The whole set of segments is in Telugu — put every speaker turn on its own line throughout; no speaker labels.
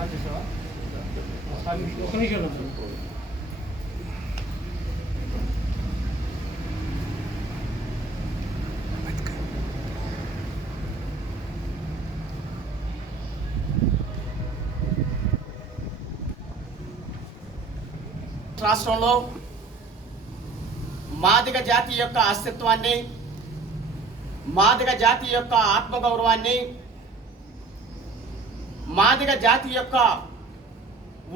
ఒక నిమిషం
రాష్ట్రంలో మాదిగ జాతి యొక్క అస్తిత్వాన్ని మాదిగ జాతి యొక్క ఆత్మగౌరవాన్ని మాదిగ జాతి యొక్క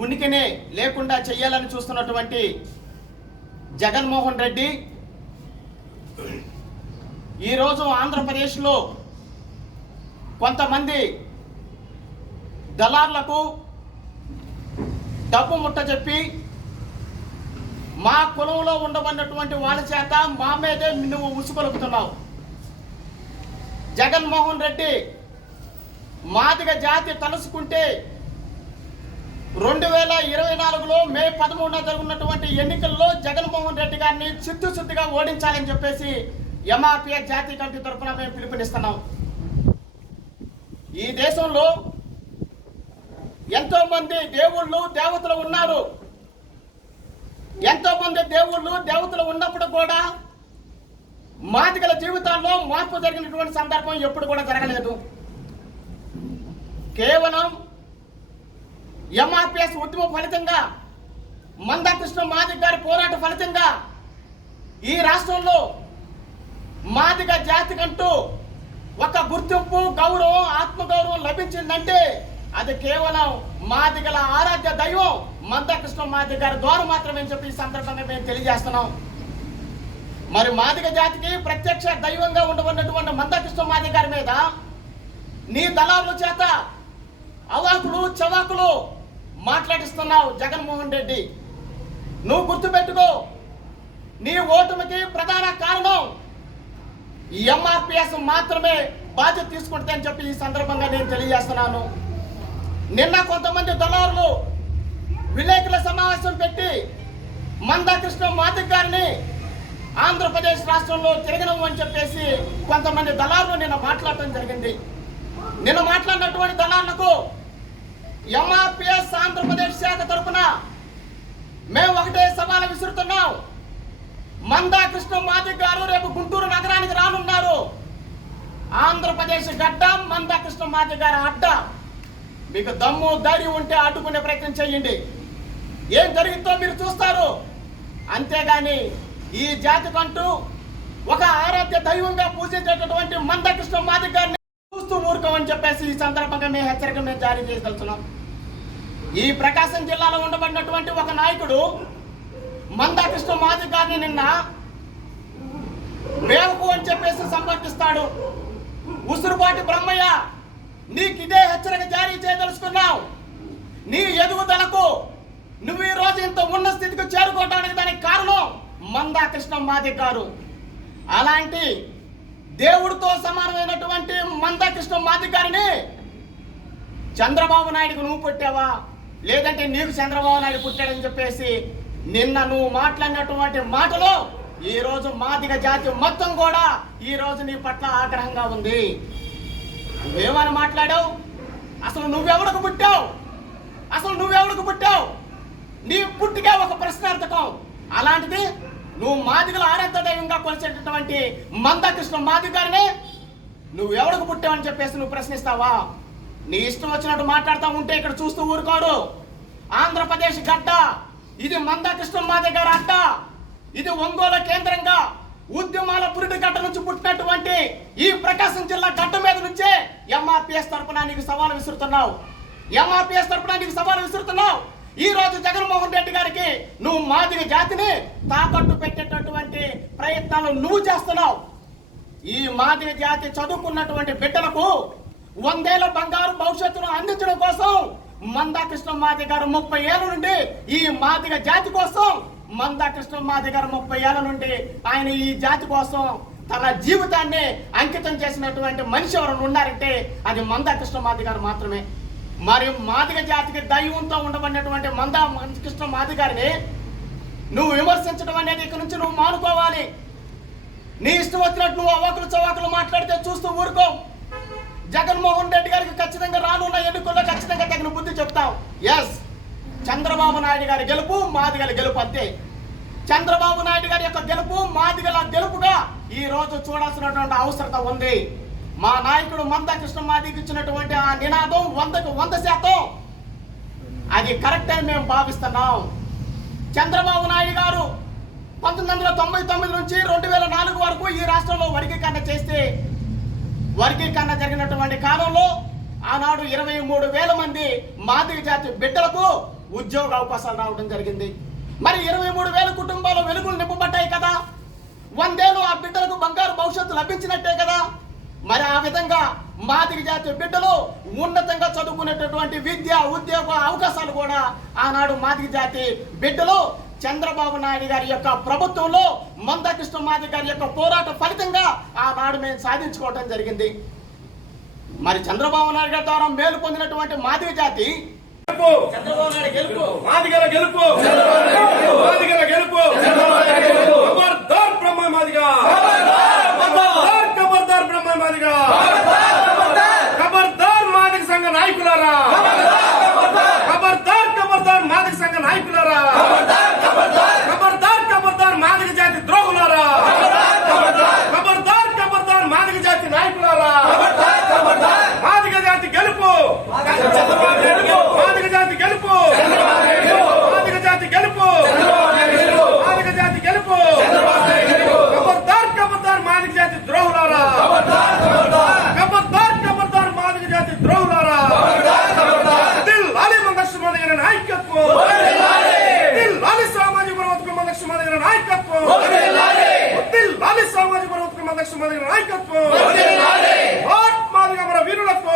ఉనికిని లేకుండా చేయాలని చూస్తున్నటువంటి జగన్మోహన్ రెడ్డి ఈరోజు ఆంధ్రప్రదేశ్లో కొంతమంది దళార్లకు డబ్బు ముట్ట చెప్పి మా కులంలో ఉండబడినటువంటి వాళ్ళ చేత మా మీదే నువ్వు ఉసుకొలుపుతున్నావు. జగన్మోహన్ రెడ్డి మాదిగ జాతి తలుసుకుంటే రెండు వేల ఇరవై నాలుగులో మే పదమూడున జరుగుతున్నటువంటి ఎన్నికల్లో జగన్మోహన్ రెడ్డి గారిని చిత్తుశుద్ధిగా ఓడించాలని చెప్పేసి ఎంఆర్పిఎస్ జాతీయ కమిటీ తరఫున మేము పిలుపునిస్తున్నాం. ఈ దేశంలో ఎంతో మంది దేవుళ్ళు దేవతలు ఉన్నారు. ఎంతో మంది దేవుళ్ళు దేవతలు ఉన్నప్పుడు కూడా మాదిగల జీవితాల్లో మార్పు జరిగినటువంటి సందర్భం ఎప్పుడు కూడా జరగలేదు. కేవలం ఎంఆర్పిఎస్ ఉద్యమ ఫలితంగా మందకృష్ణ మాదిగ గారి పోరాట ఫలితంగా ఈ రాష్ట్రంలో మాదిగ జాతికంటూ ఒక గుర్తింపు గౌరవం ఆత్మగౌరవం లభించిందంటే అది కేవలం మాదిగల ఆరాధ్య దైవం మందకృష్ణ మాదిగ గారి ద్వారా మాత్రమే చెప్పి ఈ సందర్భంగా మేము తెలియజేస్తున్నాం. మరి మాదిగ జాతికి ప్రత్యక్ష దైవంగా ఉండవన్నటువంటి మందకృష్ణ మాదిగ గారి మీద నీ దళారుల చేత అవాకులు చవాకులు మాట్లాడిస్తున్నావు జగన్మోహన్ రెడ్డి. నువ్వు గుర్తుపెట్టుకో నీ ఓటమికి ప్రధాన కారణం ఈ ఎంఆర్పిఎస్ మాత్రమే బాధ్యత తీసుకుంటుందని చెప్పి ఈ సందర్భంగా నేను తెలియజేస్తున్నాను. నిన్న కొంతమంది దళారులు విలేకరుల సమావేశం పెట్టి మందాకృష్ణ మాదిక్ గారిని ఆంధ్రప్రదేశ్ రాష్ట్రంలో తిరగడం అని చెప్పేసి కొంతమంది దళారులు నిన్న మాట్లాడటం జరిగింది. నిన్న మాట్లాడినటువంటి దళాలకు ఎంఆర్పిఎస్ ఆంధ్రప్రదేశ్ శాఖ తరఫున మేము ఒకటే సవాలు విసురుతున్నాం. మందా కృష్ణ మాదిక్ గారు రేపు గుంటూరు నగరానికి రానున్నారు. ఆంధ్రప్రదేశ్ గడ్డ మందా కృష్ణ మాదిక్ గారి అడ్డ. మీకు దమ్ము ధైర్యం ఉంటే అడ్డుకునే ప్రయత్నం చేయండి. ఏం జరుగుతుందో మీరు చూస్తారు. అంతేగాని ఈ జాతికంటూ ఒక ఆరాధ్య దైవంగా పూజించేటటువంటి మందకృష్ణ మాదిక్ గారిని చూస్తూ అని చెప్పేసి ఈ సందర్భంగా మేము హెచ్చరిక మేము జారీ చేయదలుచున్నాం. ఈ ప్రకాశం జిల్లాలో ఉండబడినటువంటి ఒక నాయకుడు మందాకృష్ణ మాదిక్ గారిని నిన్న మేముకు అని చెప్పేసి సంపర్కిస్తాడు ఉసురుపాటి బ్రహ్మయ్య నీకు ఇదే హెచ్చరిక జారీ చేయదలుచుకున్నావు. నీ ఎదుగుదలకు నువ్వు ఈ రోజు ఇంత ఉన్న స్థితికి చేరుకోవడానికి దానికి కారణం మందా కృష్ణ మాదిక్ గారు. అలాంటి దేవుడితో సమానమైనటువంటి మందకృష్ణ కృష్ణ గారిని చంద్రబాబు నాయుడుకు నువ్వు పుట్టావా లేదంటే నీకు చంద్రబాబు నాయుడు పుట్టాడని చెప్పేసి నిన్న నువ్వు మాట్లాడినటువంటి మాటలు ఈ రోజు మాదిగ జాతి మొత్తం కూడా ఈ రోజు నీ పట్ల ఆగ్రహంగా ఉంది. నువ్వేమని మాట్లాడావు? అసలు నువ్వెవడకు పుట్టావు? అసలు నువ్వెవడకు పుట్టావు? నీ పుట్టిగా ఒక ప్రశ్నార్థకం. అలాంటిది నువ్వు మాదిగల ఆరాధ్య దైవంగా కొలిచేటటువంటి మందకృష్ణ మాదిగ గారిని నువ్వు ఎవరికి పుట్టావని చెప్పేసి నువ్వు ప్రశ్నిస్తావా? నీ ఇష్టం వచ్చినట్టు మాట్లాడుతూ ఉంటే ఇక్కడ చూస్తూ ఊరుకోరు. ఆంధ్రప్రదేశ్ గడ్డ ఇది మందకృష్ణ మాదిగ గారి అడ్డ ఇది ఒంగోలు కేంద్రంగా ఉద్యమాల పురిటి గడ్డ నుంచి పుట్టినటువంటి ఈ ప్రకాశం జిల్లా గడ్డ మీద నుంచే ఎంఆర్పిఎస్ తరపున నీకు సవాలు విసురుతున్నావు. ఎంఆర్పిఎస్ తరపున నీకు సవాలు విసురుతున్నావు. ఈ రోజు జగన్మోహన్ రెడ్డి గారికి నువ్వు మాదిగ జాతిని తాకట్టు పెట్టేటటువంటి ప్రయత్నాలు నువ్వు చేస్తున్నావు. ఈ మాదిగ జాతి చదువుకున్నటువంటి బిడ్డలకు వందేళ్ళ బంగారు భవిష్యత్తును అందించడం కోసం మందాకృష్ణ మాది గారు ముప్పై ఏళ్ళ నుండి ఈ మాదిగ జాతి కోసం మందాకృష్ణ మాది గారు ముప్పై ఏళ్ళ నుండి ఆయన ఈ జాతి కోసం తన జీవితాన్ని అంకితం చేసినటువంటి మనిషి ఎవరైనా ఉన్నారంటే అది మందాకృష్ణ మాది గారు మాత్రమే. మరి మాదిగ జాతికి దైవంతో ఉండబడినటువంటి మంద మంచికృష్ణ మాది గారిని నువ్వు విమర్శించడం అనేది ఇక్కడ నుంచి నువ్వు మానుకోవాలి. నీ ఇష్టం వచ్చినట్టు నువ్వు అవాకులు చవాకులు మాట్లాడితే చూస్తూ ఊరుకో. జగన్మోహన్ రెడ్డి గారికి ఖచ్చితంగా రానున్న ఎన్నికల్లో ఖచ్చితంగా తగిన బుద్ధి చెప్తాం. ఎస్ చంద్రబాబు నాయుడు గారి గెలుపు మాదిగల గెలుపు అంతే. చంద్రబాబు నాయుడు గారి యొక్క గెలుపు మాదిగల గెలుపుగా ఈ రోజు చూడాల్సినటువంటి అవసరత ఉంది. మా నాయకుడు మంద కృష్ణ మాదికి ఇచ్చినటువంటి ఆ నినాదం వందకు వంద శాతం. అది కరెక్ట్ అని మేము భావిస్తున్నాం. చంద్రబాబు నాయుడు గారు పంతొమ్మిది వందల తొంభై తొమ్మిది నుంచి రెండు వేల నాలుగు వరకు ఈ రాష్ట్రంలో వర్గీకరణ చేస్తే వర్గీకరణ జరిగినటువంటి కాలంలో ఆనాడు ఇరవై మూడు వేల మంది మాదిరి జాతి బిడ్డలకు ఉద్యోగ అవకాశాలు రావడం జరిగింది. మరి ఇరవై మూడు వేల కుటుంబాలు వెలుగులు నింపబడ్డాయి కదా. వందేళ్ళు ఆ బిడ్డలకు బంగారు భవిష్యత్తు లభించినట్టే కదా. విధంగా మాదిగ జాతి బిడ్డలు ఉన్నతంగా చదువుకునేటటువంటి విద్య ఉద్యోగ అవకాశాలు కూడా ఆనాడు మాదిగ జాతి బిడ్డలు చంద్రబాబు నాయుడు గారి యొక్క ప్రభుత్వంలో మందకృష్ణ మాది గారి యొక్క పోరాట ఫలితంగా ఆనాడు మేము సాధించుకోవడం జరిగింది. మరి చంద్రబాబు నాయుడు గారి ద్వారా మేలు పొందినటువంటి మాదిగ జాతి చంద్రబాబు నాయుడు గెలుపు.
మాదిగల గెలుపు. మాదిగల గెలుపు. మనకి నాయకత్వం. ఆత్మాదిగా మన వీరులకు